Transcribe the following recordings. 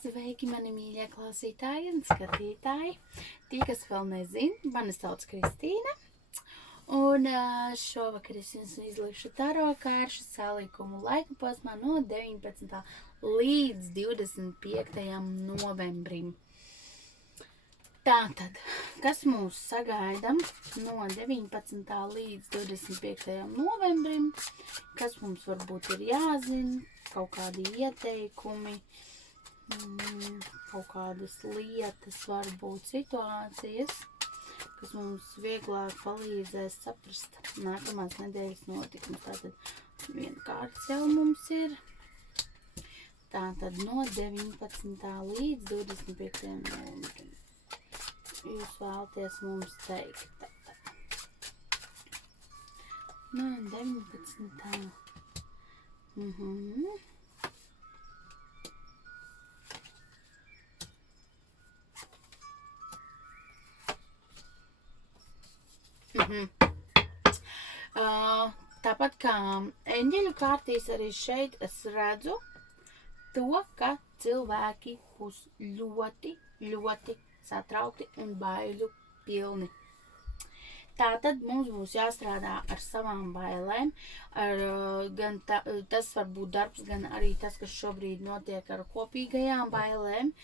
Sveiki, mani mīļie klausītāji un skatītāji. Tie, kas vēl nezin, mani sauc Kristīna. Un šovakar es jums izlikšu taro kāršu salikumu laika posmā no 19. līdz 25. novembrim. Tātad, kas mūs sagaida no 19. līdz 25. novembrim, kas mums varbūt ir jāzina, kaut kādi ieteikumi, kaut kādas lietas, varbūt situācijas, kas mums vieglāk palīdzēs saprast nākamās nedēļas notikumus. Tātad viena kārtas jau mums ir. Tātad no 19. līdz 25. novembrim. Jūs vēlaties mums teikt. No 19. Tāpat kā eņģeļu kārtīs, arī šeit es redzu to, ka cilvēki būs ļoti, ļoti satraukti un baiļu pilni. Tātad mums būs jāstrādā ar savām bailēm, tas var būt darbs, gan arī tas, kas šobrīd notiek ar kopīgajām bailēm,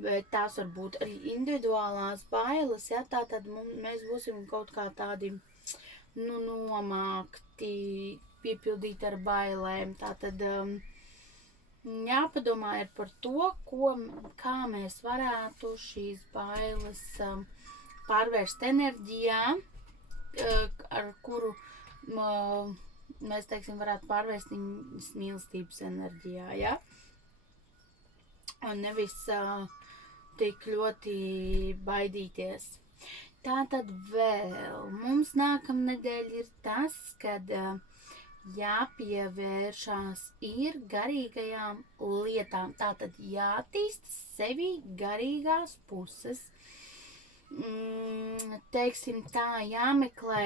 bet tās var būt arī individuālās bailes, ja, tātad mēs būsim kaut kā tādi, nomākti, piepildīti ar bailēm, tātad jāpadomā ir par to, kā mēs varētu šīs bailes pārvērst enerģijā, ar kuru mēs, teiksim, varētu pārvērst viņas mīlestības enerģijā, ja? Un nevis tik ļoti baidīties. Tātad vēl mums nākamnedēļ ir tas, kad jāpievēršās ir garīgajām lietām. Tātad jātīsta sevi garīgās puses. Teiksim tā, jāmeklē,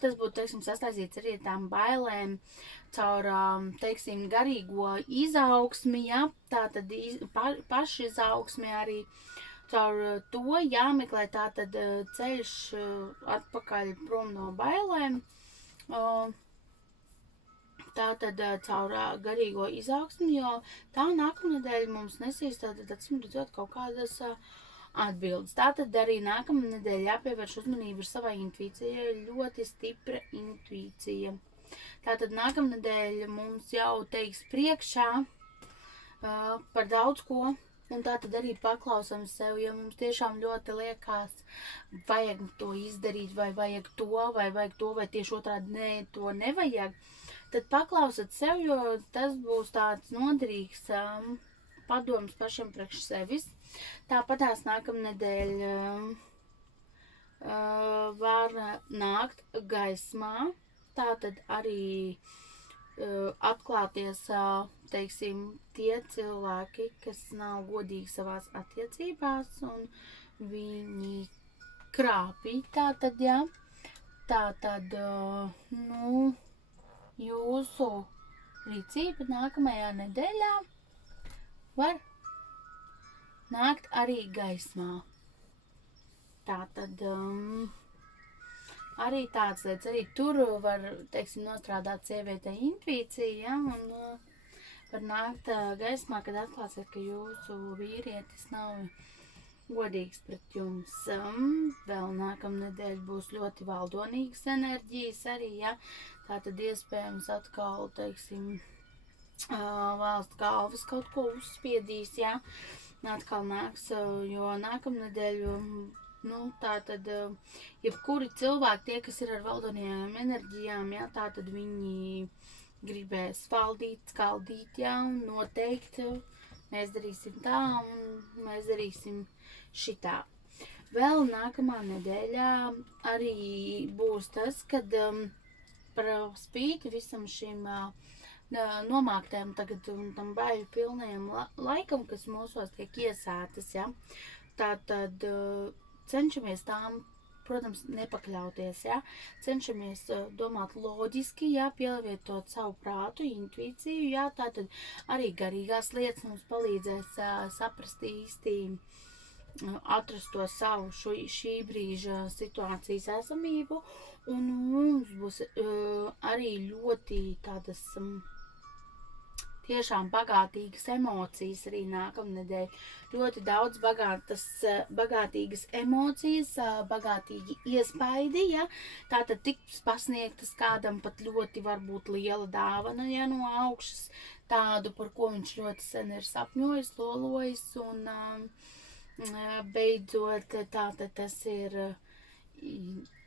tas būtu, teiksim, sastaisīts arī tām bailēm caur, teiksim, garīgo izaugsmi, ja, tātad pašizaugsmi arī caur to jāmeklē tātad ceļš atpakaļ prom no bailēm, tātad caur garīgo izaugsmi, jo tā nākamnedēļ mums nesīs tātad atsimredzot kaut kādas atbildes. Tātad arī nākamā nedēļa jāpievērš uzmanību savai intuīcijai, ļoti stipra intuīcija. Tātad nākamā nedēļa mums jau teiks priekšā par daudz ko, un tātad arī paklausam sev, ja mums tiešām ļoti liekas, vajag to izdarīt, vai vajag to, vai tieši otrādi nē, to nevajag, tad paklausat sev, jo tas būs tāds noderīgs padoms pašiem priekš sevis. Tāpatās nākamnedēļ var nākt gaismā, tātad arī atklāties, teiksim, tie cilvēki, kas nav godīgi savās attiecībās, un viņi krāpī, tātad, jā. Tātad, jūsu rīcība nākamajā nedēļā var nākt arī gaismā. Tātad arī tāds lietas, arī tur var, teiksim, nostrādāt sievietei intuīcija, ja, un var nākt gaismā, kad atklāsiet, ka jūsu vīrietis nav godīgs pret jums. Vēl nākamnedēļ būs ļoti valdonīgas enerģijas arī, ja, tātad iespējams atkal, teiksim, valsts galvas kaut ko uzspiedīs, ja, atkal nāks, jo nākamnedēļ, tātad, jebkuri cilvēki, tie, kas ir ar valdonījām enerģijām, ja, tātad viņi gribēs valdīt, skaldīt, ja, un noteikt, mēs darīsim tā, un mēs darīsim šitā. Vēl nākamā nedēļā arī būs tas, kad par spīti visam šim nomāktēm tagad un tam baiļu pilnajam laikam, kas mūsos tiek iesētas, ja, tātad cenšamies tām protams, nepakļauties, ja, cenšamies domāt loģiski, ja, pielietot savu prātu, intuīciju, ja, tātad arī garīgās lietas mums palīdzēs saprast īsti, atrast to savu šī brīža situācijas esamību, un mums būs arī ļoti tādas tiešām bagātīgas emocijas arī nākamnedēļ. Ļoti daudz bagātīgas emocijas, bagātīgi iespaidi, ja, tātad tiks pasniegtas kādam pat ļoti varbūt liela dāvana, ja, no augšas, tādu, par ko viņš ļoti sen ir sapņojis, lolojis, un beidzot tātad tas ir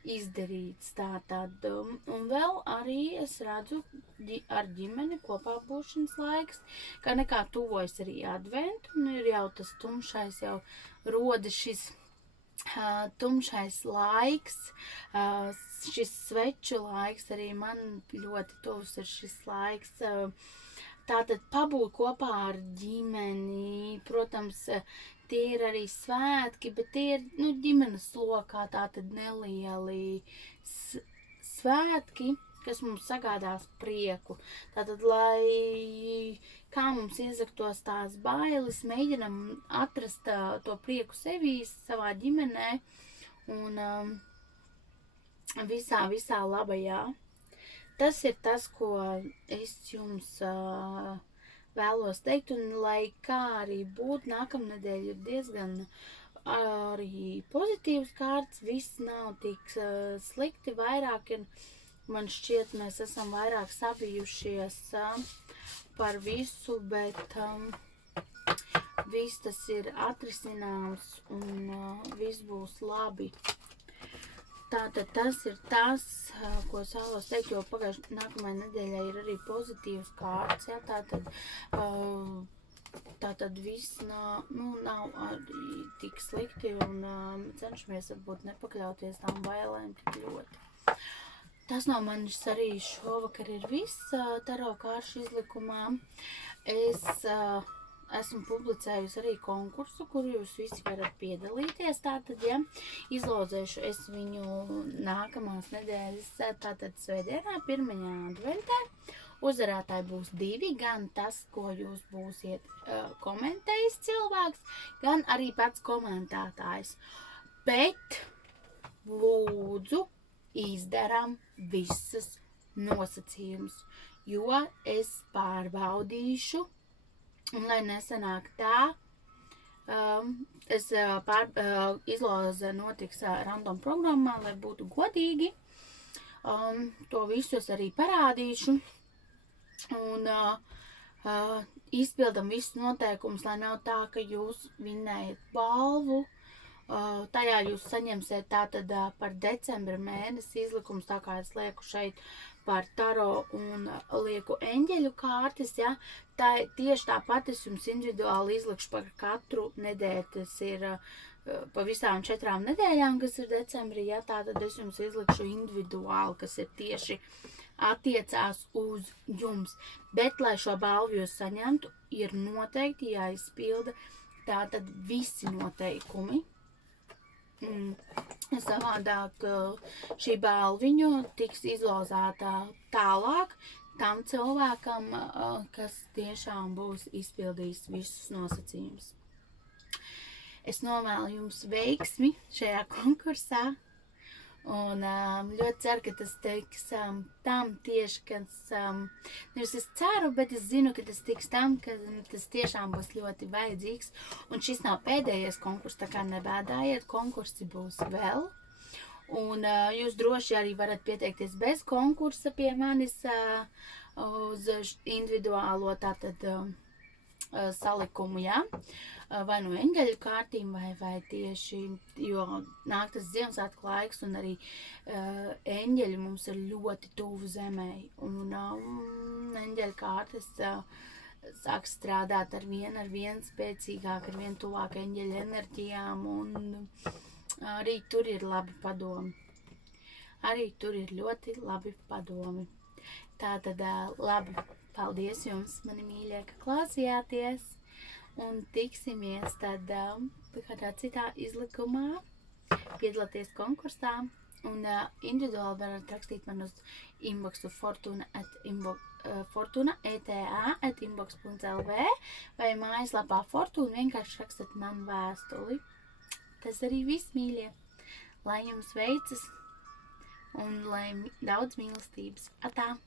izdarīts tātad, un vēl arī es redzu ar ģimeni kopā būšanas laiks, ka nekā tuvojas arī advent, un ir jau tas tumšais, jau rodas šis tumšais laiks, šis sveču laiks, arī man ļoti tuvs ir šis laiks, tātad pabūt kopā ar ģimeni, protams, tie ir arī svētki, bet tie ir, ģimenes lokā tātad nelieli svētki, kas mums sagādās prieku. Tātad, lai kā mums iezaktos tās bailes, mēģinam atrast to prieku sevī, savā ģimenē un visā labajā. Tas ir tas, ko es jums vēlos teikt, un lai kā arī būtu, nākamnedēļ ir diezgan arī pozitīvs kārts, viss nav tik slikti, vairāk ir, man šķiet, mēs esam vairāk sabijušies par visu, bet viss tas ir atrisināms un viss būs labi. Tātad tas ir tas, ko es vēlos teikt, jo nākamajai nedēļai ir arī pozitīvs kārts, ja, tātad viss nav arī tik slikti un cenšamies varbūt nepakļauties tām bailēm tik ļoti. Tas no manis arī šovakar ir viss taro kāršu izlikumā. Es esmu publicējusi arī konkursu, kuru jūs visi varat piedalīties. Tātad, ja izlozēšu es viņu nākamās nedēļas, tātad svētdienā, 1. adventē. Uzvarētāji būs 2, gan tas, ko jūs būsiet komentējis cilvēks, gan arī pats komentētājs. Bet lūdzu izdaram visas nosacījumus, jo es pārbaudīšu. Un, lai nesanāk tā, izloze notiks random programmā, lai būtu godīgi. To visu es arī parādīšu. Un izpildam visus noteikumus, lai nav tā, ka jūs vinnējat balvu. Tajā jūs saņemsiet tātad par decembra mēnesi izlikums, tā kā es lieku šeit par taro un lieku eņģeļu kārtas, ja, tieši tāpat es jums individuāli izlikšu par katru nedēļu, tas ir pa visām 4 nedēļām, kas ir decembrī, ja, tātad es jums izlikšu individuāli, kas ir tieši attiecās uz jums, bet, lai šo balvu jūs saņemtu, ir noteikti jāizpilda tātad visi noteikumi. Savādāk šī balviņu tiks izlozēta tālāk tam cilvēkam, kas tiešām būs izpildījis visus nosacījumus. Es novēlu jums veiksmi šajā konkursā un ļoti ceru, ka tas tiks tam tieši, kas, nevis es ceru, bet es zinu, ka tas tiks tam, ka tas tiešām būs ļoti vajadzīgs. Un šis nav pēdējais konkurss, tā kā nebēdājiet, konkursi būs vēl. Un jūs droši arī varat pieteikties bez konkursa pie manis uz individuālo tātad salikumu, ja? Vai no eņģeļu kārtīm, vai tieši, jo nāk tas Ziemassvētku laiks, un arī eņģeļi mums ir ļoti tuvu zemei, un eņģeļu kārtas sāk strādāt ar vien spēcīgāk, ar vien tuvāk eņģeļu enerģijām, un arī tur ir labi padomi. Arī tur ir ļoti labi padomi. Tātad labi, paldies jums, mani mīļie, ka klausījāties. Un tiksimies tad kādā citā izlikumā piedalāties konkursā. Un individuāli varat rakstīt man uz inboxu fortuna@inbox.lv vai mājaslapā Fortuna vienkārši rakstat man vēstuli. Tas arī viss, mīļie. Lai jums veicas un lai daudz mīlestības. Atā!